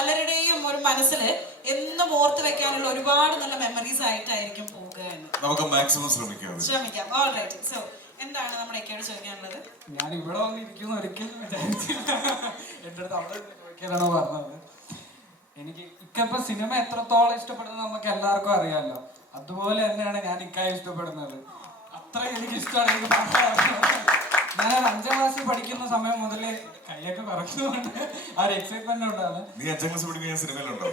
പലരുടെയും ഒരു മനസ്സിൽ എന്നും ഓർത്ത് വെക്കാനുള്ള ഒരുപാട് നല്ല മെമ്മറീസ് ആയിട്ടായിരിക്കും പോകുക എന്ന് നമുക്ക് മാക്സിമം ശ്രമിക്കാം. ഓൾറൈറ്റ്. സോ എന്താണ് നമ്മുടെ ഇക്കയോട് ചോദിക്കാനുള്ളത്? ഞാൻ ഇവിടെ വന്നിരിക്കുന്നു ഒരിക്കലും വിചാരിച്ചില്ല. എൻ്റെ അടുത്ത് അവിടെ ചോദിക്കാനാണോ പറഞ്ഞത്. എനിക്ക് ഇക്കപ്പോ സിനിമ എത്രത്തോളം ഇഷ്ടപ്പെടുന്നത് നമുക്ക് എല്ലാവർക്കും അറിയാമല്ലോ. അതുപോലെ തന്നെയാണ് ഞാൻ ഇക്കായി ഇഷ്ടപ്പെടുന്നത്. അത്ര എനിക്ക് ഇഷ്ടമാണ്. ഞാൻ 5ാം ക്ലാസ്സിൽ പഠിക്കുന്ന സമയം മുതൽ കൈയൊക്കെ കുറയ്ക്കുന്നുണ്ട്. ആ ഒരു എക്സൈറ്റ്മെന്റ് ഉണ്ടാണ്. നീ 5ാം ക്ലാസ് പഠിക്കുന്ന സിനിമയിലുണ്ടോ?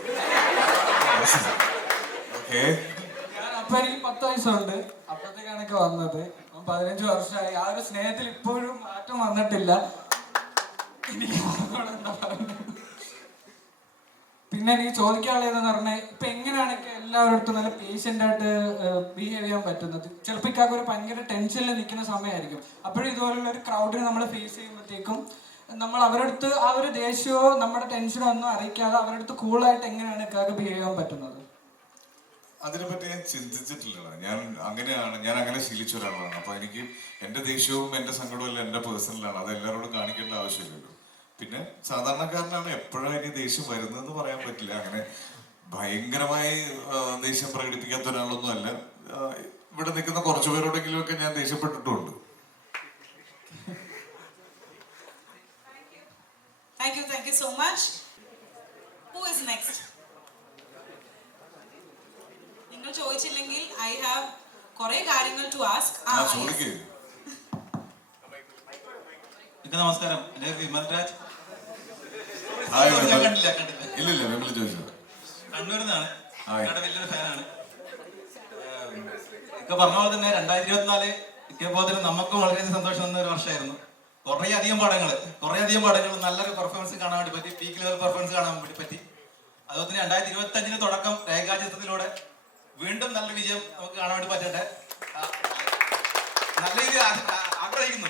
ഞാൻ അപ്പൊ എനിക്ക് 10 വയസ്സുണ്ട്. അപ്പഴത്തേക്കാണൊക്കെ വന്നത്. 15 വർഷമായി. ആ ഒരു സ്നേഹത്തിൽ ഇപ്പോഴും മാറ്റം വന്നിട്ടില്ല. എനിക്ക് എന്താ പറയുന്നത്. പിന്നെ എനിക്ക് ചോദിക്കാനുള്ളതെന്ന് പറഞ്ഞാൽ ഇപ്പൊ എങ്ങനെയാണൊക്കെ എല്ലാവരുടെ നല്ല പേഷ്യൻ്റ് ആയിട്ട് ബിഹേവ് ചെയ്യാൻ പറ്റുന്നത്? ചിലപ്പോൾ ഇക്കാക്ക് ഒരു ഭയങ്കര ടെൻഷനിൽ നിൽക്കുന്ന സമയമായിരിക്കും. അപ്പോഴും ഇതുപോലുള്ള ഒരു ക്രൗഡിനെ നമ്മൾ ഫേസ് ചെയ്യുമ്പോഴത്തേക്കും നമ്മൾ അവരുടെ അടുത്ത് ആ ഒരു ദേഷ്യമോ നമ്മുടെ ടെൻഷനോ ഒന്നും അറിയിക്കാതെ അവരുടെ അടുത്ത് കൂളായിട്ട് എങ്ങനെയാണ് ഇക്കാക്ക് ബിഹേവ് ചെയ്യാൻ പറ്റുന്നത്? അതിനെപ്പറ്റി ഞാൻ ചിന്തിച്ചിട്ടില്ല. ഞാൻ അങ്ങനെ ശീലിച്ച ഒരാളാണ്. അപ്പൊ എനിക്ക് എന്റെ ദേഷ്യവും എന്റെ സങ്കടവും എല്ലാം എന്റെ പേഴ്സണലാണ്. അത് എല്ലാവരോടും കാണിക്കേണ്ട ആവശ്യമില്ലല്ലോ. പിന്നെ സാധാരണക്കാരനാണ് എപ്പോഴും എനിക്ക് ദേഷ്യം വരുന്നതെന്ന് പറയാൻ പറ്റില്ല. അങ്ങനെ ഭയങ്കരമായി ദേഷ്യം പ്രകടിപ്പിക്കാത്ത ഒരാളൊന്നും അല്ല. ഇവിടെ നിൽക്കുന്ന കുറച്ചു പേരോടെങ്കിലും ഒക്കെ ഞാൻ ദേഷ്യപ്പെട്ടിട്ടുണ്ട്. Thank you so much. Who is next? നിങ്ങൾ ചോദിച്ചില്ലെങ്കിൽ I have കുറേ കാര്യങ്ങൾ to ask. നമസ്കാരം. എൻ്റെ വിമൽ രാജ്. കണ്ടില്ല. വിമൽ ചോദിച്ചു. കണ്ണൂരിന്നാണ്. വലിയൊരു ഫാനാണ്. ഇക്ക പറഞ്ഞ പോലെ തന്നെ 2024 ഇക്കപോലെ നമുക്കും വളരെയധികം സന്തോഷം തന്ന ഒരു വർഷമായിരുന്നു. കുറേയധികം പടങ്ങൾ നല്ലൊരു പെർഫോമൻസ് കാണാൻ വേണ്ടി പറ്റി. പീക്ക് ലെവൽ പെർഫോമൻസ് കാണാൻ വേണ്ടി പറ്റി. അതുപോലെ തന്നെ 2025 തുടക്കം രേഖാചിത്രത്തിലൂടെ വീണ്ടും നല്ല വിജയം നമുക്ക് കാണാൻ വേണ്ടി പറ്റട്ടെ. നല്ല രീതിയിൽ ആഗ്രഹിക്കുന്നു.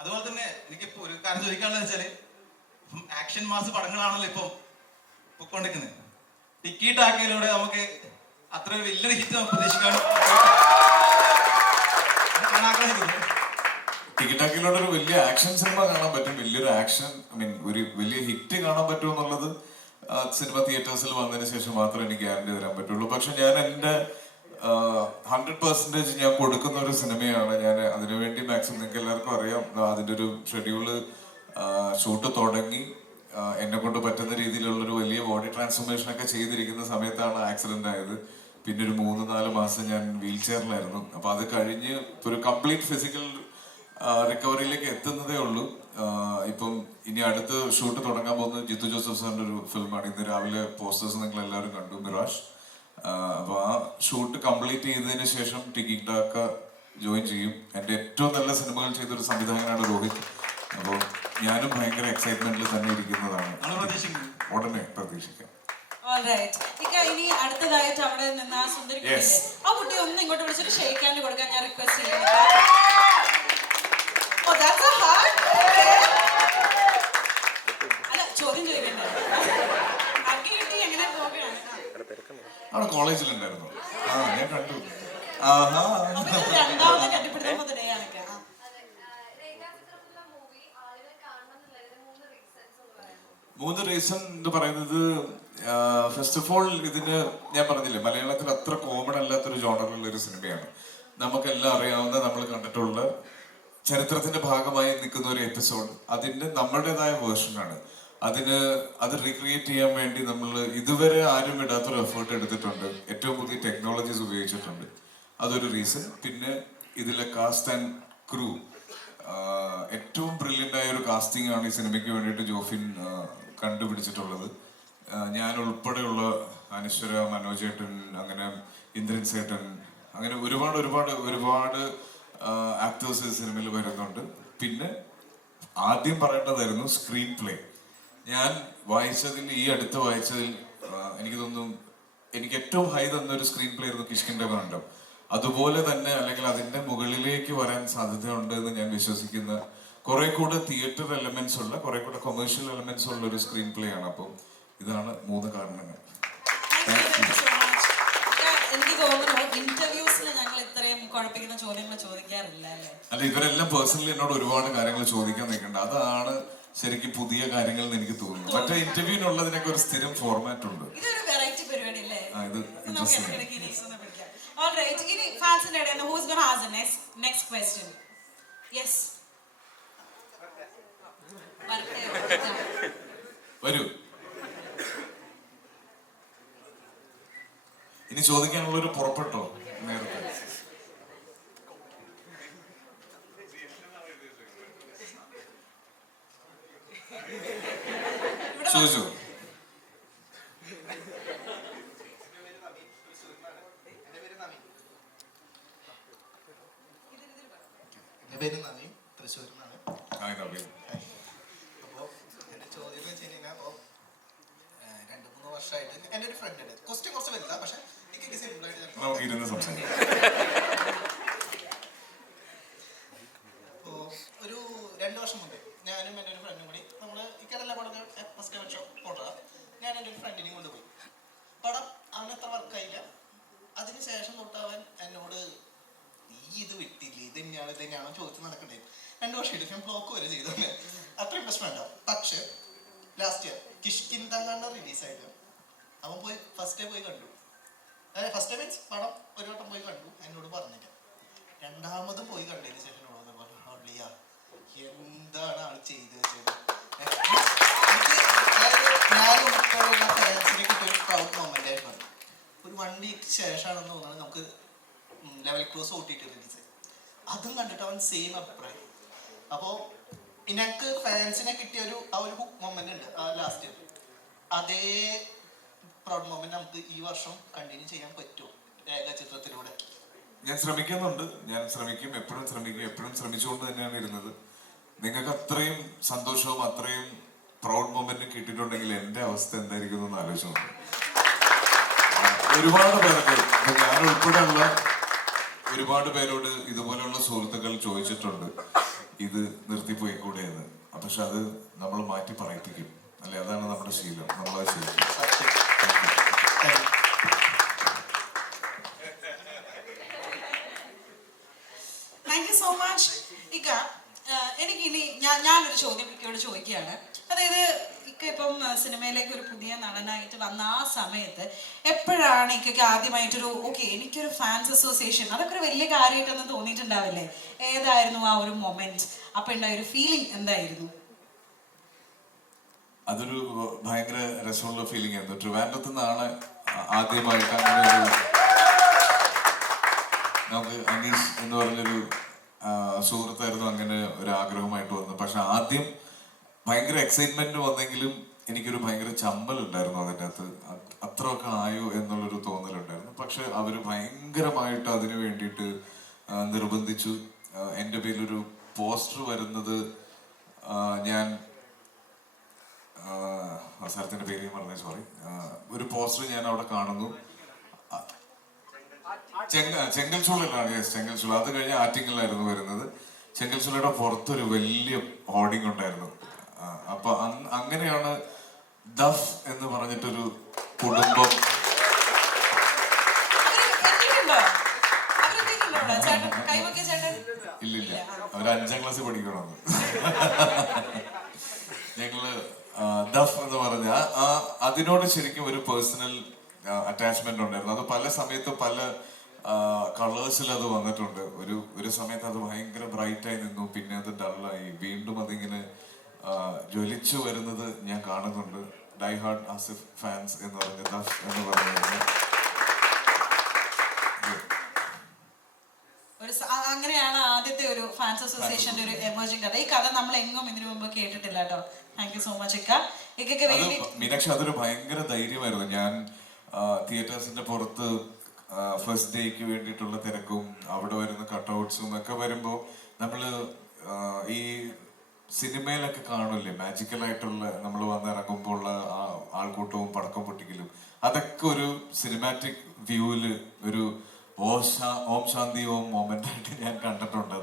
അതുപോലെ തന്നെ എനിക്കിപ്പോ ഒരു കാര്യം ചോദിക്കാനുള്ളത് വെച്ചാല് ആക്ഷൻ മാസ് പടങ്ങളാണല്ലോ ഇപ്പൊ പൊയ്ക്കൊണ്ടിരിക്കുന്നത്. ടിക്കി ടാക്കയിലൂടെ നമുക്ക് അത്ര വലിയൊരു ഹിറ്റ് നമുക്ക് പ്രതീക്ഷിക്കാൻ ആഗ്രഹിക്കുന്നു. ടിക്കി ടാക്കയിലൂടെ ഒരു വലിയ ആക്ഷൻ സിനിമ കാണാൻ പറ്റും. വലിയൊരു ആക്ഷൻ ഒരു വലിയ ഹിറ്റ് കാണാൻ പറ്റും എന്നുള്ളത് സിനിമ തിയേറ്റേഴ്സിൽ വന്നതിന് ശേഷം മാത്രമേ എനിക്ക് ഗ്യാരണ്ടി തരാൻ പറ്റുള്ളൂ. പക്ഷെ ഞാൻ എൻ്റെ 100% ഞാൻ കൊടുക്കുന്ന ഒരു സിനിമയാണ്. ഞാൻ അതിനുവേണ്ടി മാക്സിമം നിങ്ങൾക്ക് എല്ലാവർക്കും അറിയാം. അതിൻ്റെ ഒരു ഷെഡ്യൂള് ഷൂട്ട് തുടങ്ങി എന്നെ കൊണ്ട് പറ്റുന്ന രീതിയിലുള്ളൊരു വലിയ ബോഡി ട്രാൻസ്ഫോർമേഷൻ ഒക്കെ ചെയ്തിരിക്കുന്ന സമയത്താണ് ആക്സിഡന്റ് ആയത്. പിന്നെ ഒരു 3-4 മാസം ഞാൻ വീൽ ചെയറിലായിരുന്നു. അപ്പൊ അത് കഴിഞ്ഞ് ഒരു കംപ്ലീറ്റ് ഫിസിക്കൽ റിക്കവറിയിലേക്ക് എത്തുന്നതേ ഉള്ളൂ. ഇപ്പം ഇനി അടുത്ത് ഷൂട്ട് തുടങ്ങാൻ പോകുന്നത് ജിത്തു ജോസഫ് സാറിന്റെ ഒരു ഫിലിമാണ്. ഇന്ന് രാവിലെ പോസ്റ്റേഴ്സ് നിങ്ങൾ എല്ലാവരും കണ്ടു, മിറാഷ്. അപ്പൊ ആ ഷൂട്ട് കംപ്ലീറ്റ് ചെയ്തതിന് ശേഷം ടിക്കി ടാക്ക ജോയിൻ ചെയ്യും. എൻ്റെ ഏറ്റവും നല്ല സിനിമകൾ ചെയ്തൊരു സംവിധായകനാണ് രോഹിത്. അപ്പോൾ ഞാനും ഭയങ്കര എക്സൈറ്റ്മെന്റിൽ തന്നെ ഇരിക്കുന്നതാണ്. ഉടനെ പ്രതീക്ഷിക്കാം. ഇനി അടുത്തതായിട്ട് അവിടെ നിന്ന് ആ സുന്ദരി ആ കുട്ടി ഒന്ന് ഇങ്ങോട്ട് വിളിച്ചിട്ട് ഷേക്ക് ഹാൻഡ് കൊടുക്കാൻ ഞാൻ റിക്വസ്റ്റ് ചെയ്യുന്നു. അല്ല, ചോദ്യം ചോദിക്കണ്ടേ? എങ്ങനെ പോവുകയാണ്? അവിടെ കോളേജിലുണ്ടായിരുന്നു. ഞാൻ കണ്ടു. രണ്ടാമത് കണ്ടുപിടുത്തം മുതലേ ആണൊക്കെ. 3 റീസൺ എന്ന് പറയുന്നത്, ഫസ്റ്റ് ഓഫ് ഓൾ ഇതിന് ഞാൻ പറഞ്ഞില്ലേ, മലയാളത്തിൽ അത്ര കോമൺ അല്ലാത്തൊരു ജോണറുള്ള ഒരു സിനിമയാണ്. നമുക്കെല്ലാം അറിയാവുന്ന, നമ്മൾ കണ്ടിട്ടുള്ള ചരിത്രത്തിന്റെ ഭാഗമായി നിൽക്കുന്ന ഒരു എപ്പിസോഡ്. അതിന്റെ നമ്മുടേതായ വേർഷനാണ്. അത് റീക്രിയേറ്റ് ചെയ്യാൻ വേണ്ടി നമ്മൾ ഇതുവരെ ആരും ഇടാത്തൊരു എഫേർട്ട് എടുത്തിട്ടുണ്ട്. ഏറ്റവും പുതിയ ടെക്നോളജീസ് ഉപയോഗിച്ചിട്ടുണ്ട്. അതൊരു റീസൺ. പിന്നെ ഇതിലെ കാസ്റ്റ് ആൻഡ് ക്രൂ, ഏറ്റവും ബ്രില്യൻ്റ് ആയ ഒരു കാസ്റ്റിംഗ് ആണ് ഈ സിനിമയ്ക്ക് വേണ്ടിയിട്ട് ജോഫിൻ കണ്ടുപിടിച്ചിട്ടുള്ളത്. ഞാൻ ഉൾപ്പെടെയുള്ള അനശ്വര, മനോജ് ഏട്ടൻ, അങ്ങനെ ഇന്ദ്രൻ സേട്ടൻ, അങ്ങനെ ഒരുപാട് ആക്ടേഴ്സ് സിനിമയിൽ വരുന്നുണ്ട്. പിന്നെ ആദ്യം പറയേണ്ടതായിരുന്നു സ്ക്രീൻ പ്ലേ. ഞാൻ ഈ അടുത്ത് വായിച്ചതിൽ എനിക്ക് തോന്നുന്നു എനിക്ക് ഏറ്റവും ഹൈ തന്നൊരു സ്ക്രീൻ പ്ലേ ആയിരുന്നു കിഷ്കിന്റെ കാണ്ഡം. അതുപോലെ തന്നെ, അല്ലെങ്കിൽ അതിന്റെ മുകളിലേക്ക് വരാൻ സാധ്യതയുണ്ട് എന്ന് ഞാൻ വിശ്വസിക്കുന്ന കുറെ കൂടെ തിയേറ്റർ എലമെന്റ്സ് ഉള്ള, കുറെ കൂടെ കൊമേഴ്ഷ്യൽ എലമെന്റ്സ് ഉള്ള ഒരു സ്ക്രീൻ പ്ലേ ആണ്. അപ്പം ഇതാണ് 3 കാരണങ്ങൾ. എനിക്ക് തോന്നുന്നു ഇന്റർവ്യൂസിൽ ഞങ്ങൾ ഇത്രയും കുഴപ്പിക്കുന്ന ചോദ്യങ്ങൾ ചോദിക്കാറില്ല അല്ലേ? അല്ല, ഇവരെല്ലാം പേഴ്സണലി എന്നോട് ഒരുപാട് കാര്യങ്ങൾ ചോദിക്കാൻ നിൽക്കണ്ട. അതാണ് ശരിക്കും പുതിയ കാര്യങ്ങൾ എന്ന് എനിക്ക് തോന്നുന്നു. മറ്റേ ഇന്റർവ്യൂവിനുള്ളതിനൊക്കെ ഒരു സ്ഥിരം ഫോർമാറ്റ് ഉണ്ട്. ഇതൊരു വെറൈറ്റി പരിപാടി അല്ലേ? ഇത് നമുക്ക് ഇടയ്ക്കിടയ്ക്ക് ഇനി ഒന്ന് പിടിക്കാം. Alright, ഇനി ഫാൻസിന്റെ ഇടയിൽ നിന്ന് who's gonna ask the next question? Yes. വരൂ. ഇനി ചോദിക്കാനുള്ളൊരു പുറപ്പെട്ടോ നേരത്തെ? ചോദിച്ചോ? എൻ്റെ പേര് നവീൻ, തൃശ്ശൂരിൽ നിന്നാണ്. അപ്പോൾ എൻ്റെ ചോദ്യം എന്ന് വെച്ച് കഴിഞ്ഞാൽ, അപ്പോൾ 2-3 വർഷമായിട്ട് എൻ്റെ ഒരു ഫ്രണ്ട് ഉണ്ട്. ക്വസ്റ്റ്യൻ കുറച്ച് വരില്ല, പക്ഷെ എനിക്ക് സിമ്പിളായിട്ട് നമുക്ക് ഇരുന്ന് സംസാരിക്കാം. അപ്പോൾ ഒരു 2 വർഷം മുമ്പ് ഞാനും എൻ്റെ ഒരു ഫ്രണ്ടും കൂടി നമ്മൾ ഇക്കടല്ല പടം ഫസ്റ്റ് വർഷം പോട്ടതാണ്. ഞാൻ എൻ്റെ ഒരു ഫ്രണ്ടിനെയും കൊണ്ടുപോയി. പടം അവന് അത്ര വർക്കായില്ല. അതിനുശേഷം തൊട്ട് അവൻ എന്നോട് ഇത് വിട്ടില്ല, ഇത് തന്നെയാണോ ചോദിച്ച് നടക്കണ്ടേ. 2 വർഷമായിട്ട് ഞാൻ ബ്ലോക്ക് വരെ ചെയ്തു. അത്രയും ബെസ്റ്റ് ഫ്രണ്ടാവും. പക്ഷെ ലാസ്റ്റ് ഇയർ കിഷ്കിന്താങ്കാണ്ട് റിലീസായിട്ട് അവൻ പോയി ഫസ്റ്റ് ഡേ പോയി കണ്ടു. ഫസ്റ്റ് ഡേ മീൻസ് പടം ഒരു വട്ടം പോയി കണ്ടു, എന്നോട് പറഞ്ഞില്ല. 2ാമതും പോയി കണ്ടതിന് ശേഷം എന്നോട് പറഞ്ഞു, ഹള്ളിയാ എന്താണ് ആൾ ചെയ്ത് വെച്ചത്. ഞാനും ഫാൻസിനെ കിട്ടിയൊരു പ്രൗഡ് മൊമെന്റ് ആയിരുന്നു. ഒരു 1 വീക്ക് ശേഷമാണെന്ന് തോന്നുന്നത് നമുക്ക് ലെവൽ ക്രോസ് ഓട്ടിട്ട് റിലീസ്. അതും കണ്ടിട്ട് അവൻ സെയിം അഭിപ്രായം. അപ്പോൾ എനിക്ക് ഫാൻസിനെ കിട്ടിയൊരു ആ ഒരു മൊമെന്റ് ഉണ്ട് ആ ലാസ്റ്റ് ഇയർ. അതേ പ്രൗഡ് മൊമെന്റ് നമുക്ക് ഈ വർഷം കണ്ടിന്യൂ ചെയ്യാൻ പറ്റുമോ രേഖാചിത്രത്തിലൂടെ? ഞാൻ ശ്രമിക്കുന്നുണ്ട്, ഞാൻ ശ്രമിക്കും, എപ്പോഴും ശ്രമിക്കും, എപ്പോഴും ശ്രമിച്ചുകൊണ്ട് തന്നെയാണ് ഇരുന്നത്. നിങ്ങൾക്ക് അത്രയും സന്തോഷവും അത്രയും പ്രൗഡ് മൊമെന്റ് കിട്ടിയിട്ടുണ്ടെങ്കിൽ എന്റെ അവസ്ഥ എന്തായിരിക്കും എന്ന് ആലോചിച്ചു നോക്കും. ഒരുപാട് പേർക്ക്, ഞാൻ ഉൾപ്പെടെയുള്ള ഒരുപാട് പേരോട് ഇതുപോലെയുള്ള സുഹൃത്തുക്കൾ ചോദിച്ചിട്ടുണ്ട് ഇത് നിർത്തിപ്പോയി കൂടെ എന്ന്. പക്ഷെ അത് നമ്മൾ മാറ്റി പറയിപ്പിക്കും അല്ലെ, അതാണ് നമ്മുടെ ശീലം, നമ്മളത് ചെയ്യും. Thank you so much. ഇക്ക, എനിക്ക് ഇനി ഞാനൊരു ചോദ്യം ഇക്കയോട് ചോദിക്കുകയാണ്. അതായത് ഇക്ക ഇപ്പം സിനിമയിലേക്ക് ഒരു പുതിയ നടനായിട്ട് വന്ന ആ സമയത്ത് എപ്പോഴാണ് ഇക്കയ്ക്ക് ആദ്യമായിട്ടൊരു ഓക്കെ എനിക്കൊരു ഫാൻസ് അസോസിയേഷൻ, അതൊക്കെ ഒരു വലിയ കാര്യമായിട്ടൊന്നും തോന്നിയിട്ടുണ്ടാവില്ലേ? ഏതായിരുന്നു ആ ഒരു മൊമെന്റ്? അപ്പൊ ഉണ്ടായ ഒരു ഫീലിംഗ് എന്തായിരുന്നു? അതൊരു ഭയങ്കര രസമുള്ള ഫീലിംഗ് ആയിരുന്നു. ട്രിവാൻഡ്രത്ത് നിന്നാണ് ആദ്യമായിട്ട് അങ്ങനെ ഒരു, നമുക്ക് അനീഷ് എന്ന് പറഞ്ഞൊരു സുഹൃത്തായിരുന്നു അങ്ങനെ ഒരു ആഗ്രഹമായിട്ട് വന്നു. പക്ഷെ ആദ്യം ഭയങ്കര എക്സൈറ്റ്മെന്റ് വന്നെങ്കിലും എനിക്കൊരു ഭയങ്കര ചമ്മലുണ്ടായിരുന്നു അതിൻ്റെ അകത്ത്. അത്രയൊക്കെ ആയോ എന്നുള്ളൊരു തോന്നലുണ്ടായിരുന്നു. പക്ഷെ അവര് ഭയങ്കരമായിട്ട് അതിനു വേണ്ടിയിട്ട് നിർബന്ധിച്ചു. എൻ്റെ പേരിലൊരു പോസ്റ്റർ വരുന്നത് ഞാൻ സ്ഥലത്തിന്റെ പേര് ഞാൻ പറഞ്ഞ സോറി, ഒരു പോസ്റ്റർ ഞാൻ അവിടെ കാണുന്നു. ചെങ്കൽച്ചൂളാണ്, ചെങ്കൽച്ചൂള. അത് കഴിഞ്ഞ് ആറ്റിങ്ങലായിരുന്നു വരുന്നത്. ചെങ്കൽച്ചൂളയുടെ പുറത്തൊരു വലിയ ഹോർഡിംഗ് ഉണ്ടായിരുന്നു. അപ്പൊ അങ്ങനെയാണ് ദഫ് എന്ന് പറഞ്ഞിട്ടൊരു കുടുംബം. ഇല്ലില്ല, അവർ 5ാം ക്ലാസ്സിൽ പഠിക്കണമെന്ന്. ഞങ്ങള് ദഫ് എന്ന് പറഞ്ഞ അതിനോട് ശരിക്കും ഒരു പേഴ്സണൽ അറ്റാച്ച്മെന്റ് ഉണ്ടായിരുന്നു. അത് പല സമയത്ത് പല കളേഴ്സിൽ അത് വന്നിട്ടുണ്ട്. ഒരു സമയത്ത് അത് ഭയങ്കര ബ്രൈറ്റായി നിന്നു, പിന്നെ അത് ഡള്ളായി, വീണ്ടും അതിങ്ങനെ ജ്വലിച്ചു വരുന്നത് ഞാൻ കാണുന്നുണ്ട്. ഡൈ ഹാർഡ് ആസിഫ് ഫാൻസ് എന്ന് പറഞ്ഞ ദഫ് എന്ന് പറയുന്നത് അങ്ങനെയാണ് ആദ്യത്തെ ഒരു ഫാൻസ് അസോസിയേഷന്റെ ഒരു എമർജിംഗ് കഥ. ഈ കഥ നമ്മൾ എങ്ങും ഇതിനു മുമ്പ് കേട്ടിട്ടില്ല കേട്ടോ. താങ്ക് യു സോ മച്ച് ഇക്ക. മീനാക്ഷി, അതൊരു ഭയങ്കര ധൈര്യമായിരുന്നു. ഞാൻ തിയേറ്റേഴ്സിന്റെ പുറത്ത് ഫസ്റ്റ് ഡേക്ക് വേണ്ടിയിട്ടുള്ള തിരക്കും അവിടെ വരുന്ന കട്ടൗട്ട്സും ഒക്കെ വരുമ്പോൾ നമ്മള് ഈ സിനിമയിലൊക്കെ കാണൂല്ലേ മാജിക്കലായിട്ടുള്ള നമ്മൾ വന്നിറങ്ങുമ്പോൾ ഉള്ള ആൾക്കൂട്ടവും പടക്കം പൊട്ടിക്കലും, അതൊക്കെ ഒരു സിനിമാറ്റിക് വ്യൂവില് ഒരു ഓം ശാന്തി ഓം മൊമെന്റ് ആയിട്ട് ഞാൻ കണ്ടിട്ടുണ്ട്.